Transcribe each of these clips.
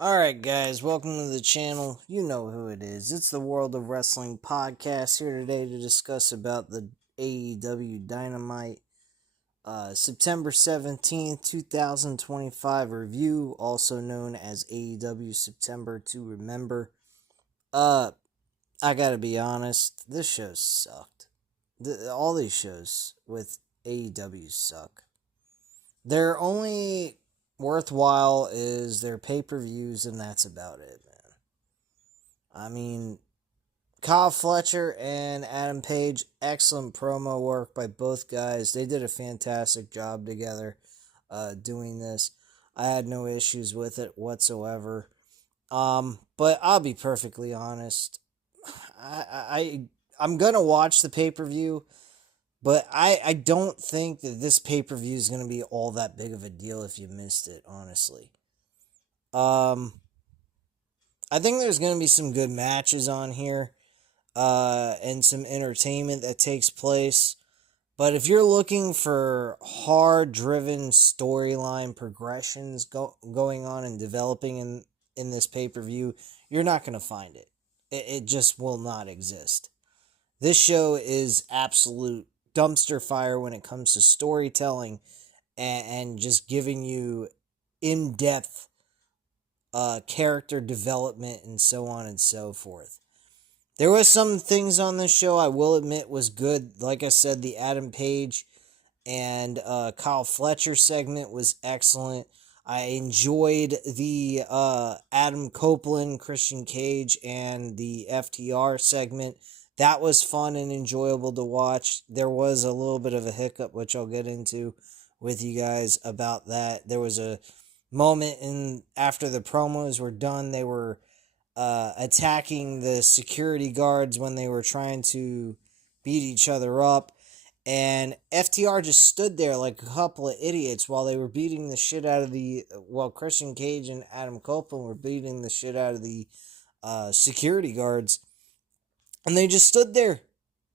Alright, guys, welcome to the channel. You know who it is. It's the World of Wrestling podcast here today to discuss about the AEW Dynamite September 17th, 2025 review, also known as AEW September to Remember. I gotta be honest, this show sucked. All these shows with AEW suck. They're only worthwhile is their pay-per-views, and that's about it, man. I mean, Kyle Fletcher and Adam Page, excellent promo work by both guys. They did a fantastic job together doing this. I had no issues with it whatsoever. But I'll be perfectly honest. I'm gonna watch the pay-per-view, but I don't think that this pay-per-view is going to be all that big of a deal if you missed it, honestly. I think there's going to be some good matches on here, and some entertainment that takes place. But if you're looking for hard-driven storyline progressions going on and developing in this pay-per-view, you're not going to find it. It just will not exist. This show is absolute dumpster fire when it comes to storytelling and just giving you in-depth character development and so on and so forth. There was some things on this show I will admit was good. Like I said, the Adam Page and Kyle Fletcher segment was excellent. I enjoyed the Adam Copeland, Christian Cage, and the FTR segment. That was fun and enjoyable to watch. There was a little bit of a hiccup, which I'll get into with you guys about that. There was a moment after the promos were done, they were attacking the security guards when they were trying to beat each other up. And FTR just stood there like a couple of idiots while they were beating the shit out of Christian Cage and Adam Copeland were beating the shit out of the security guards. And they just stood there.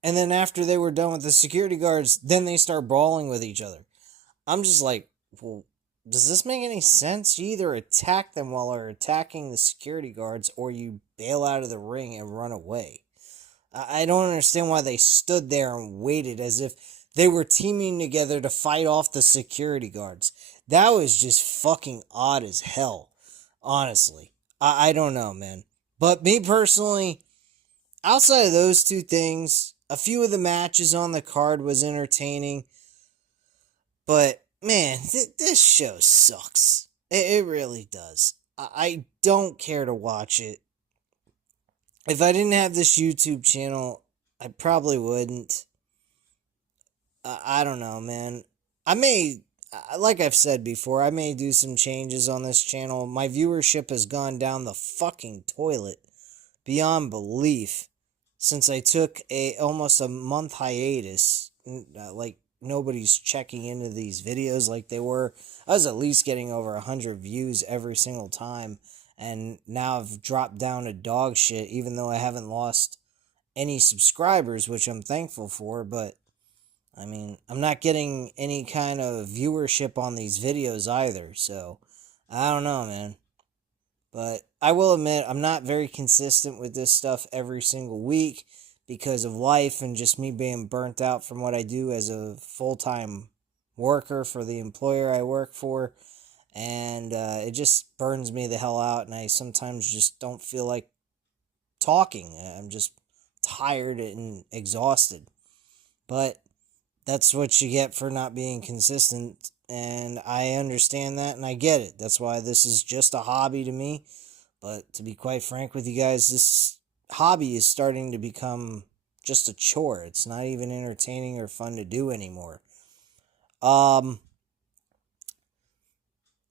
And then after they were done with the security guards, then they start brawling with each other. I'm just like, well, does this make any sense? You either attack them while they're attacking the security guards, or you bail out of the ring and run away. I don't understand why they stood there and waited as if they were teaming together to fight off the security guards. That was just fucking odd as hell, honestly. I don't know, man. But me personally, outside of those two things, a few of the matches on the card was entertaining. But, man, this show sucks. It really does. I don't care to watch it. If I didn't have this YouTube channel, I probably wouldn't. I don't know, man. I may, like I've said before, I may do some changes on this channel. My viewership has gone down the fucking toilet beyond belief since I took almost a month hiatus. Like, nobody's checking into these videos like they were. I was at least getting over 100 views every single time, and now I've dropped down to dog shit, even though I haven't lost any subscribers, which I'm thankful for. But I mean, I'm not getting any kind of viewership on these videos either, so I don't know, man. But I will admit, I'm not very consistent with this stuff every single week because of life and just me being burnt out from what I do as a full-time worker for the employer I work for. And it just burns me the hell out, and I sometimes just don't feel like talking. I'm just tired and exhausted. But that's what you get for not being consistent, and I understand that, and I get it. That's why this is just a hobby to me. But to be quite frank with you guys, this hobby is starting to become just a chore. It's not even entertaining or fun to do anymore. I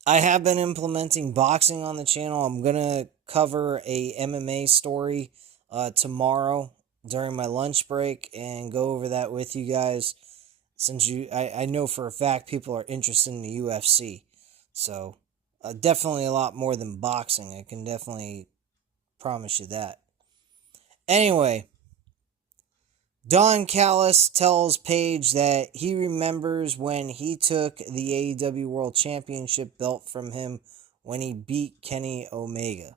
have been implementing boxing on the channel. I'm going to cover a MMA story tomorrow during my lunch break and go over that with you guys. Since I know for a fact people are interested in the UFC. So, definitely a lot more than boxing. I can definitely promise you that. Anyway, Don Callis tells Page that he remembers when he took the AEW World Championship belt from him when he beat Kenny Omega.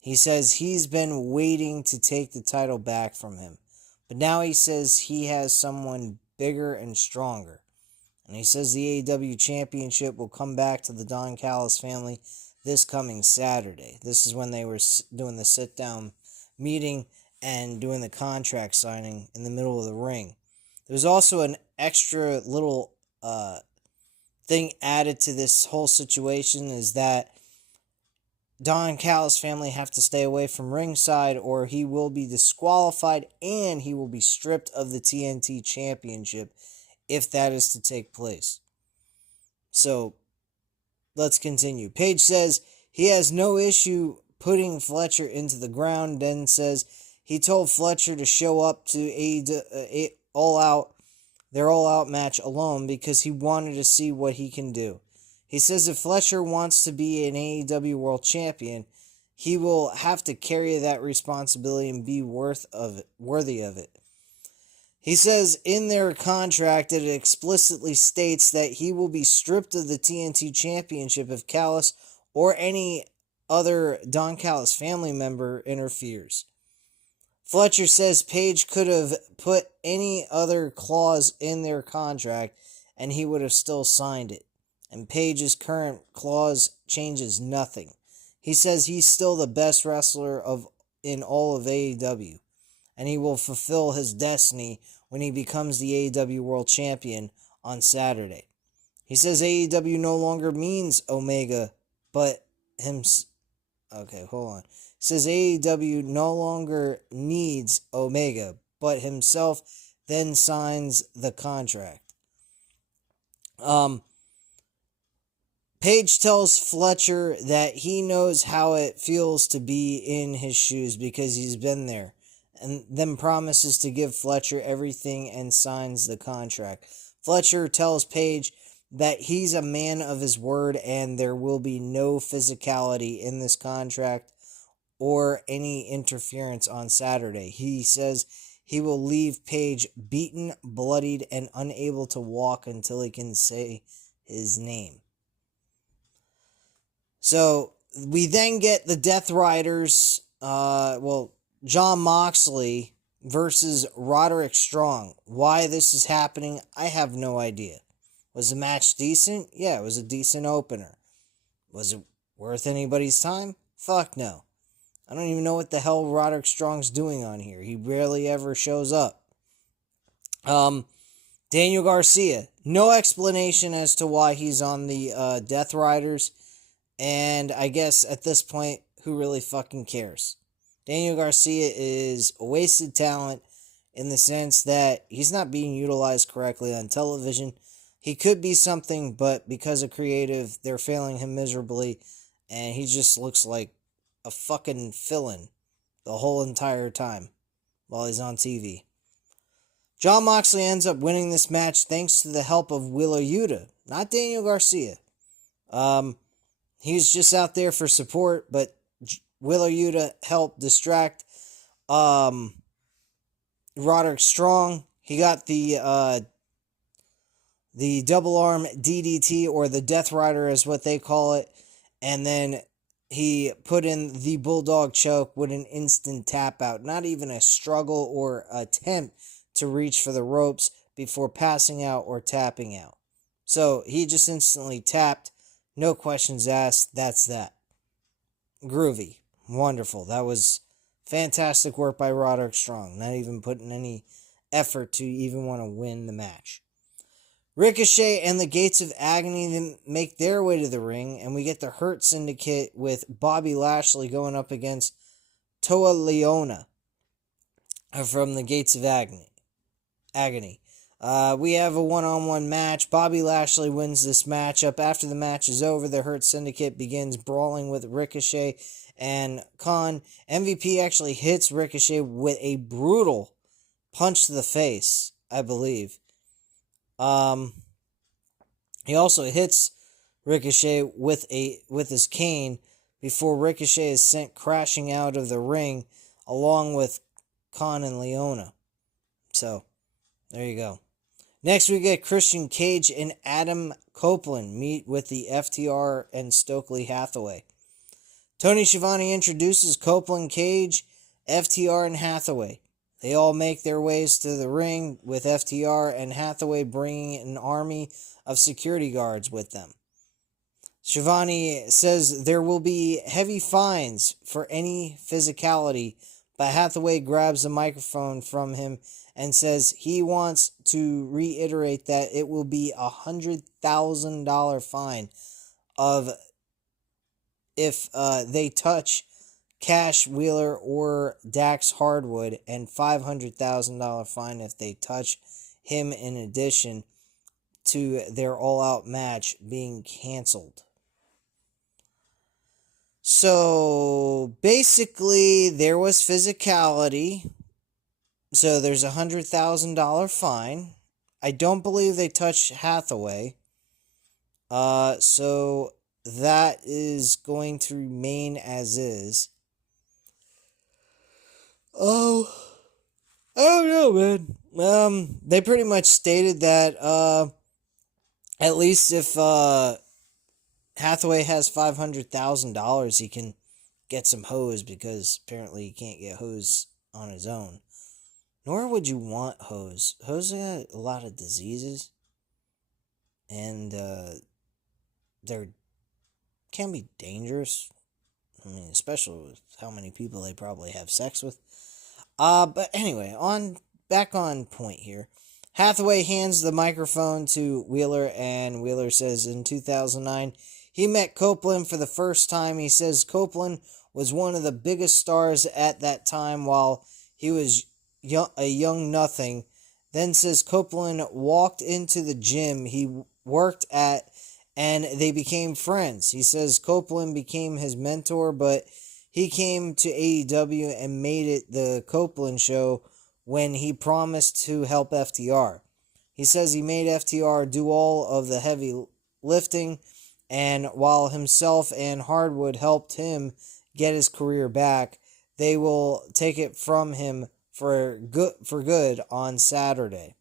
He says he's been waiting to take the title back from him, but now he says he has someone bigger and stronger. And he says the AEW Championship will come back to the Don Callis family this coming Saturday. This is when they were doing the sit-down meeting and doing the contract signing in the middle of the ring. There's also an extra little thing added to this whole situation is that Don Callis' family have to stay away from ringside or he will be disqualified and he will be stripped of the TNT Championship if that is to take place. So, let's continue. Page says he has no issue putting Fletcher into the ground, then says he told Fletcher to show up to their all-out match alone because he wanted to see what he can do. He says if Fletcher wants to be an AEW World Champion, he will have to carry that responsibility and be worthy of it. He says in their contract it explicitly states that he will be stripped of the TNT Championship if Callis or any other Don Callis family member interferes. Fletcher says Page could have put any other clause in their contract and he would have still signed it. And Page's current clause changes nothing. He says he's still the best wrestler in all of AEW. And he will fulfill his destiny when he becomes the AEW World Champion on Saturday. He says AEW no longer means Omega, but him. Okay, hold on. He says AEW no longer needs Omega, but himself then signs the contract. Page tells Fletcher that he knows how it feels to be in his shoes because he's been there, and then promises to give Fletcher everything and signs the contract. Fletcher tells Page that he's a man of his word and there will be no physicality in this contract or any interference on Saturday. He says he will leave Page beaten, bloodied, and unable to walk until he can say his name. So, we then get the Death Riders, Jon Moxley versus Roderick Strong. Why this is happening, I have no idea. Was the match decent? Yeah, it was a decent opener. Was it worth anybody's time? Fuck no. I don't even know what the hell Roderick Strong's doing on here. He barely ever shows up. Daniel Garcia. No explanation as to why he's on the Death Riders. And I guess at this point, who really fucking cares? Daniel Garcia is a wasted talent in the sense that he's not being utilized correctly on television. He could be something, but because of creative, they're failing him miserably. And he just looks like a fucking fill-in the whole entire time while he's on TV. Jon Moxley ends up winning this match thanks to the help of Wheeler Yuta, not Daniel Garcia. He was just out there for support, but Wheeler Yuta helped distract Roderick Strong. He got the double arm DDT, or the Death Rider is what they call it, and then he put in the Bulldog Choke with an instant tap out. Not even a struggle or attempt to reach for the ropes before passing out or tapping out. So he just instantly tapped. No questions asked. That's that. Groovy. Wonderful. That was fantastic work by Roderick Strong. Not even putting any effort to even want to win the match. Ricochet and the Gates of Agony then make their way to the ring, and we get the Hurt Syndicate with Bobby Lashley going up against Toa Leona from the Gates of Agony. We have a one-on-one match. Bobby Lashley wins this matchup. After the match is over, the Hurt Syndicate begins brawling with Ricochet and Khan. MVP actually hits Ricochet with a brutal punch to the face, I believe. He also hits Ricochet with his cane before Ricochet is sent crashing out of the ring along with Khan and Leona. So, there you go. Next, we get Christian Cage and Adam Copeland meet with the FTR and Stokely Hathaway. Tony Schiavone introduces Copeland, Cage, FTR, and Hathaway. They all make their ways to the ring, with FTR and Hathaway bringing an army of security guards with them. Schiavone says there will be heavy fines for any physicality, but Hathaway grabs the microphone from him and says he wants to reiterate that it will be a $100,000 fine if they touch Cash Wheeler or Dax Hardwood, and $500,000 fine if they touch him, in addition to their all-out match being canceled. So basically, there was physicality. So there's a $100,000 fine. I don't believe they touched Hathaway. So that is going to remain as is. Oh, I don't know, man. They pretty much stated that, at least if, Hathaway has $500,000, he can get some hose, because apparently he can't get hose on his own. Nor would you want hose. Hose got a lot of diseases, and, they can be dangerous. I mean, especially with how many people they probably have sex with. But anyway, back on point here. Hathaway hands the microphone to Wheeler, and Wheeler says in 2009, he met Copeland for the first time. He says Copeland was one of the biggest stars at that time while he was a young nothing. Then says Copeland walked into the gym he worked at, and they became friends. He says Copeland became his mentor, but he came to AEW and made it the Copeland show when he promised to help FTR. He says he made FTR do all of the heavy lifting, and while himself and Hardwood helped him get his career back, they will take it from him for good on Saturday.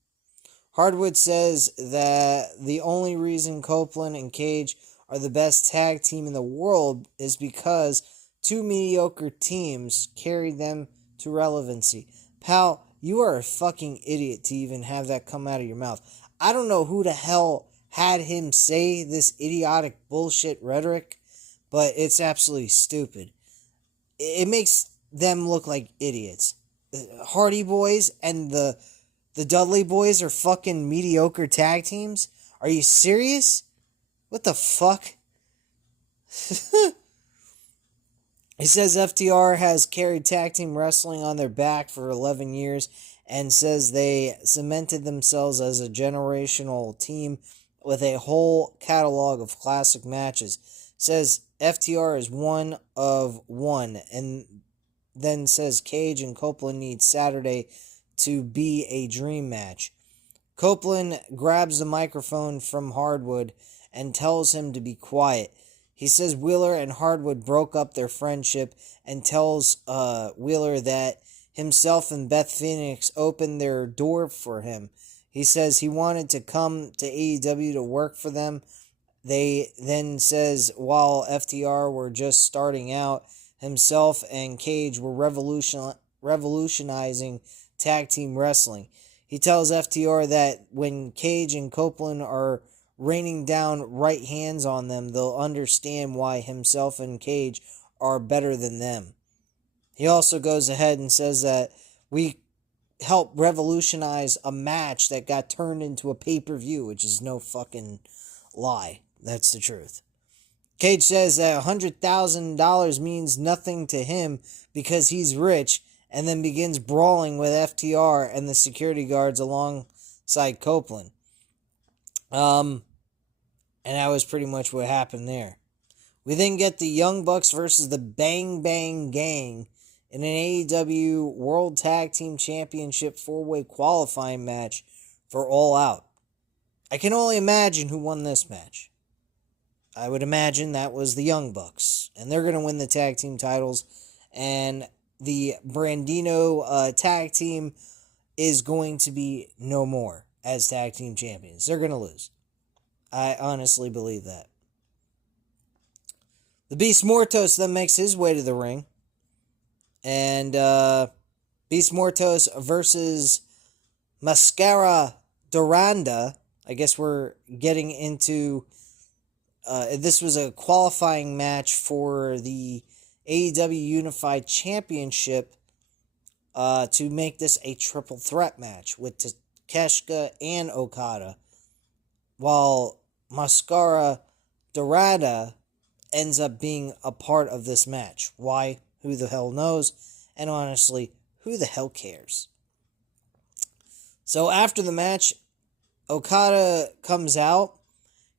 Hardwood says that the only reason Copeland and Cage are the best tag team in the world is because two mediocre teams carried them to relevancy. Pal, you are a fucking idiot to even have that come out of your mouth. I don't know who the hell had him say this idiotic bullshit rhetoric, but it's absolutely stupid. It makes them look like idiots. Hardy Boys and the Dudley Boys are fucking mediocre tag teams? Are you serious? What the fuck? He says FTR has carried tag team wrestling on their back for 11 years and says they cemented themselves as a generational team with a whole catalog of classic matches. Says FTR is one of one, and then says Cage and Copeland need Saturday to be a dream match. Copeland grabs the microphone from Hardwood and tells him to be quiet. He says Wheeler and Hardwood broke up their friendship and tells Wheeler that himself and Beth Phoenix opened their door for him. He says he wanted to come to AEW to work for them. They then says while FTR were just starting out, himself and Cage were revolutionizing tag team wrestling. He tells FTR that when Cage and Copeland are raining down right hands on them, they'll understand why himself and Cage are better than them. He also goes ahead and says that we helped revolutionize a match that got turned into a pay-per-view, which is no fucking lie. That's the truth. Cage says that $100,000 means nothing to him because he's rich, and then begins brawling with FTR and the security guards alongside Copeland. And that was pretty much what happened there. We then get the Young Bucks versus the Bang Bang Gang in an AEW World Tag Team Championship 4-way qualifying match for All Out. I can only imagine who won this match. I would imagine that was the Young Bucks, and they're going to win the tag team titles, and the Brandino tag team is going to be no more. as tag team champions. They're going to lose. I honestly believe that. The Beast Mortos then makes his way to the ring. And Beast Mortos versus Mascara Dorada. I guess we're getting into... this was a qualifying match for the AEW Unified Championship to make this a triple threat match with Takeshita and Okada. While Mascara Dorada ends up being a part of this match. Why? Who the hell knows? And honestly, who the hell cares? So after the match, Okada comes out.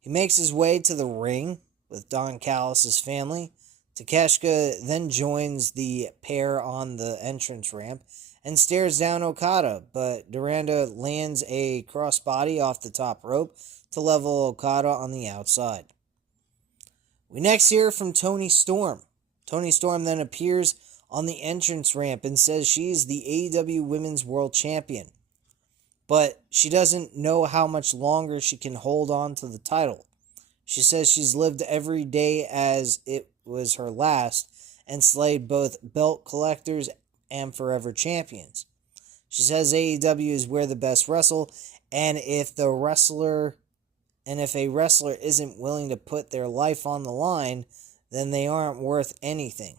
He makes his way to the ring with Don Callis' family. Takeshita then joins the pair on the entrance ramp and stares down Okada, but Dorada lands a crossbody off the top rope to level Okada on the outside. We next hear from Toni Storm. Toni Storm then appears on the entrance ramp and says she's the AEW Women's World Champion. But she doesn't know how much longer she can hold on to the title. She says she's lived every day as it was her last and slayed both belt collectors and forever champions. She says AEW is where the best wrestle, and if a wrestler isn't willing to put their life on the line, then they aren't worth anything.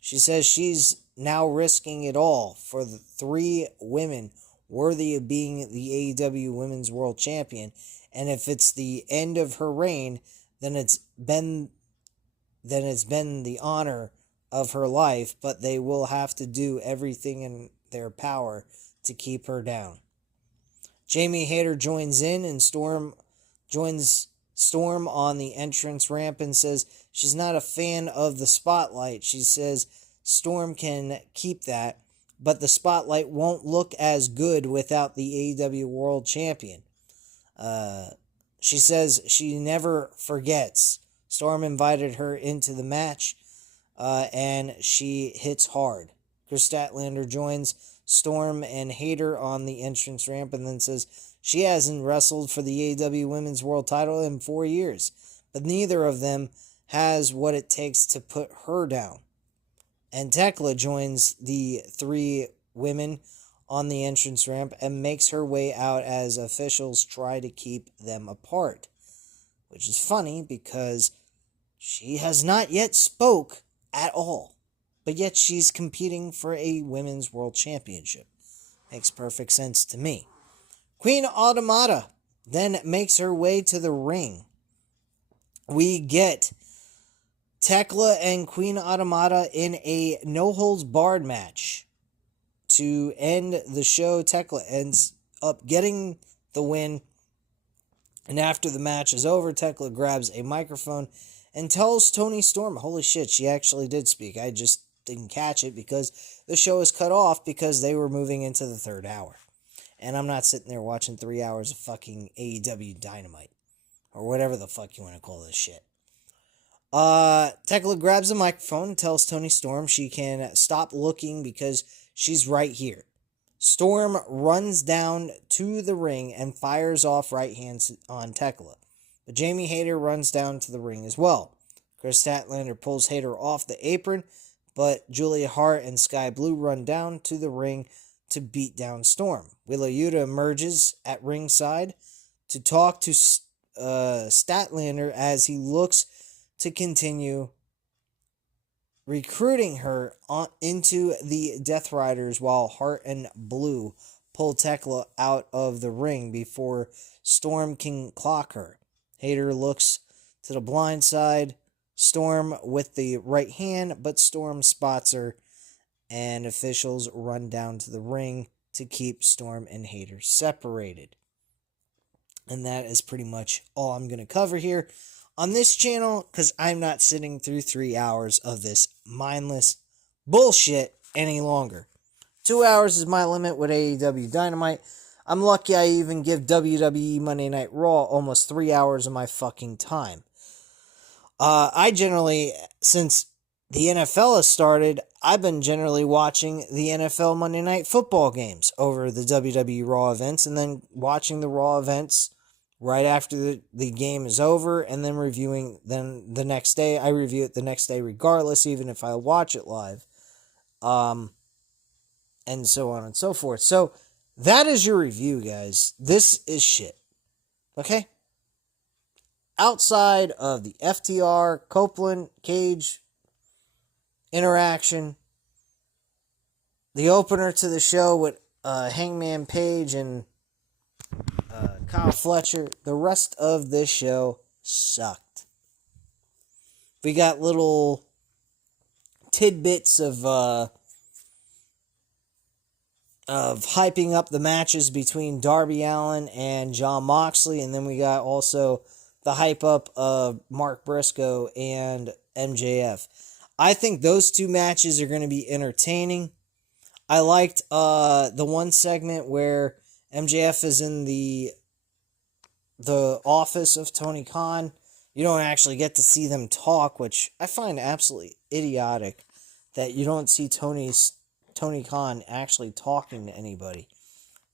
She says she's now risking it all for the 3 women worthy of being the AEW Women's World Champion, and if it's the end of her reign, then it's been the honor of her life, but they will have to do everything in their power to keep her down. Jamie Hayter joins in, and joins Storm on the entrance ramp and says she's not a fan of the spotlight. She says Storm can keep that, but the spotlight won't look as good without the AEW World Champion. She says she never forgets. Storm invited her into the match, and she hits hard. Chris Statlander joins Storm and Hayter on the entrance ramp and then says she hasn't wrestled for the AEW Women's World title in 4 years, but neither of them has what it takes to put her down. And Tekla joins the 3 women on the entrance ramp and makes her way out as officials try to keep them apart. Which is funny because she has not yet spoke at all. But yet she's competing for a Women's World Championship. Makes perfect sense to me. Queen Automata then makes her way to the ring. We get Tekla and Queen Automata in a no-holds-barred match. To end the show, Tekla ends up getting the win. And after the match is over, Tekla grabs a microphone and tells Toni Storm, holy shit, she actually did speak. I just didn't catch it because the show is cut off because they were moving into the 3rd hour. And I'm not sitting there watching 3 hours of fucking AEW Dynamite. Or whatever the fuck you want to call this shit. Tekla grabs the microphone and tells Toni Storm she can stop looking because she's right here. Storm runs down to the ring and fires off right hands on Tekla. But Jamie Hayter runs down to the ring as well. Chris Statlander pulls Hayter off the apron, but Julia Hart and Sky Blue run down to the ring to beat down Storm. Wheeler Yuta emerges at ringside to talk to Statlander as he looks to continue recruiting her into the Death Riders while Hart and Blue pull Tekla out of the ring before Storm can clock her. Hayter looks to the blind side, Storm with the right hand, but Storm spots her, and officials run down to the ring to keep Storm and Hayter separated. And that is pretty much all I'm going to cover here on this channel, because I'm not sitting through 3 hours of this mindless bullshit any longer. 2 hours is my limit with AEW Dynamite. I'm lucky I even give WWE Monday Night Raw almost 3 hours of my fucking time. I generally, since the NFL has started, I've been generally watching the NFL Monday Night Football games over the WWE Raw events, and then watching the Raw events right after the game is over, and then reviewing then the next day. I review it the next day regardless, even if I watch it live. And so on and so forth. So that is your review, guys. This is shit. Okay? Outside of the FTR, Copeland, Cage interaction, the opener to the show with Hangman Page and Kyle Fletcher, the rest of this show sucked. We got little tidbits of hyping up the matches between Darby Allin and Jon Moxley, and then we got also the hype up of Mark Briscoe and MJF. I think those two matches are going to be entertaining. I liked the one segment where MJF is in the office of Tony Khan. You don't actually get to see them talk, which I find absolutely idiotic that you don't see Tony Khan actually talking to anybody.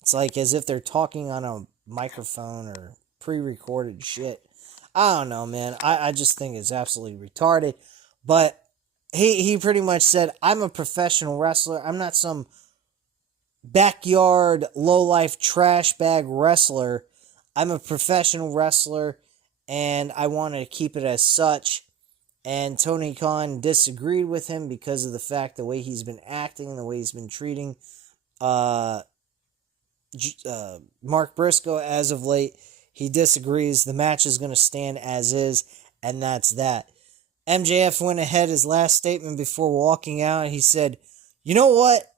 It's like as if they're talking on a microphone or pre-recorded shit. I don't know, man. I just think it's absolutely retarded. But he pretty much said, I'm a professional wrestler. I'm not some backyard low-life trash bag wrestler. I'm a professional wrestler, and I want to keep it as such. And Tony Khan disagreed with him because of the fact the way he's been acting, the way he's been treating Mark Briscoe as of late. He disagrees. The match is going to stand as is, and that's that. MJF went ahead, his last statement before walking out, he said, you know what?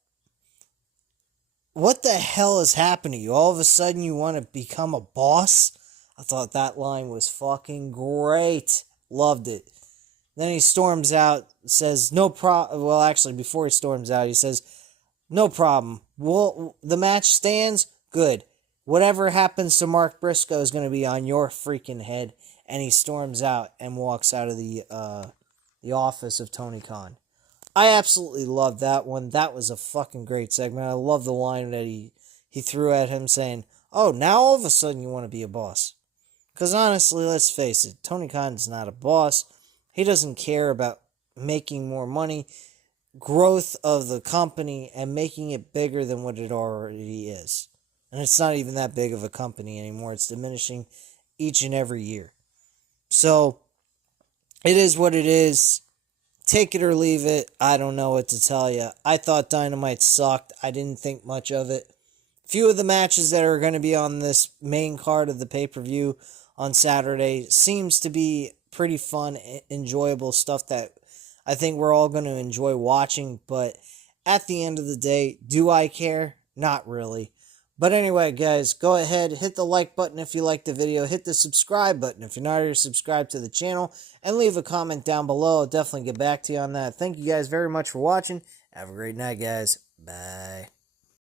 What the hell has happened to you? All of a sudden you want to become a boss? I thought that line was fucking great. Loved it. Then he storms out, says, no problem. Well, actually, before he storms out, he says, no problem. The match stands? Good. Whatever happens to Mark Briscoe is going to be on your freaking head. And he storms out and walks out of the office of Tony Khan. I absolutely love that one. That was a fucking great segment. I love the line that he threw at him saying, oh, now all of a sudden you want to be a boss. Because honestly, let's face it, Tony Khan's not a boss. He doesn't care about making more money, growth of the company, and making it bigger than what it already is. And it's not even that big of a company anymore. It's diminishing each and every year. So, it is what it is. Take it or leave it. I don't know what to tell you. I thought Dynamite sucked. I didn't think much of it. Few of the matches that are going to be on this main card of the pay-per-view on Saturday seems to be pretty fun, enjoyable stuff that I think we're all going to enjoy watching. But at the end of the day, do I care? Not really. But anyway, guys, go ahead, hit the like button if you liked the video, hit the subscribe button if you're not already subscribed to the channel, and leave a comment down below. I'll definitely get back to you on that. Thank you guys very much for watching. Have a great night, guys. Bye.